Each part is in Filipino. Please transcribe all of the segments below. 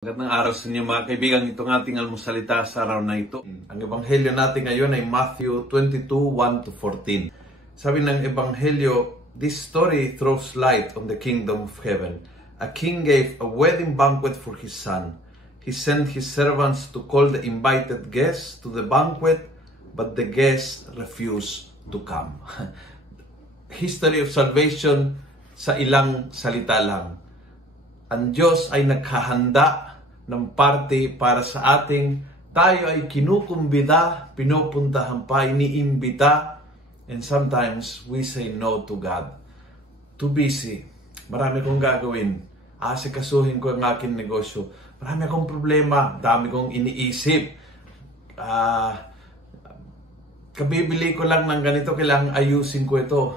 Magandang araw sa inyo mga kaibigan. Itong ating almusalita sa araw na ito. Ang ebanghelyo natin ngayon ay Matthew 22:1-14. Sabi ng ebanghelyo, this story throws light on the kingdom of heaven. A king gave a wedding banquet for his son. He sent his servants to call the invited guests to the banquet, but the guests refused to come. History of salvation sa ilang salita lang. Ang Diyos ay naghahanda ng party para sa ating, tayo ay kinukumbida, pinupuntahan pa, iniimbita, and sometimes we say no to God. Too busy. Marami kong gagawin. Asikasuhin ko ang aking negosyo. Marami akong problema. Dami kong iniisip. Kabibili ko lang ng ganito, kailangan ayusin ko ito.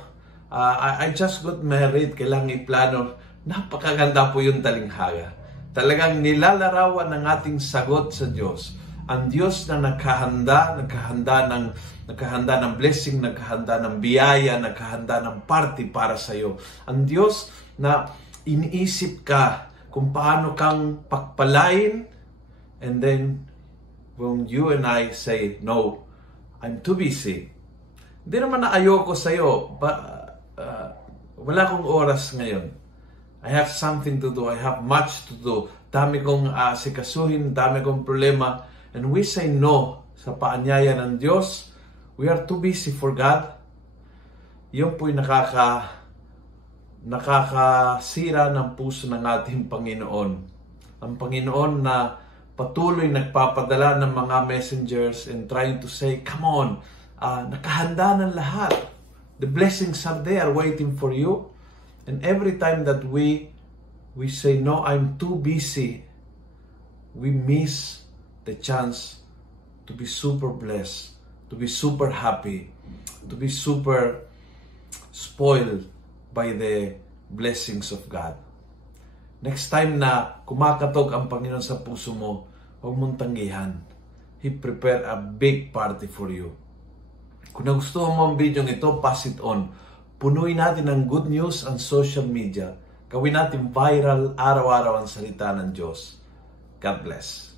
I just got married, kailangan iplano. Napakaganda po yung talinghaga. Talagang nilalarawan ng ating sagot sa Diyos. Ang Diyos na naghahanda ng blessing, naghahanda ng biyaya, naghahanda ng party para sa iyo. Ang Diyos na iniisip ka kung paano kang pakpalain, and then when you and I say, no, I'm too busy. Hindi naman na ayoko sa iyo, wala akong oras ngayon. I have something to do. I have much to do. Dami kong asikasuhin, dami kong problema. And we say no sa paanyaya ng Diyos. We are too busy for God. Yun po'y nakakasira ng puso ng ating Panginoon. Ang Panginoon na patuloy nagpapadala ng mga messengers and trying to say, come on, nakahanda ng lahat. The blessings are there waiting for you. And every time that we say, no, I'm too busy, we miss the chance to be super blessed, to be super happy, to be super spoiled by the blessings of God. Next time na kumakatok ang Panginoon sa puso mo, huwag mong tanggihan. He prepared a big party for you. Kung nagustuhan mo ang video ito, pass it on. Punuin natin ng good news ang social media. Gawin natin viral araw-araw ang salita ng Diyos. God bless.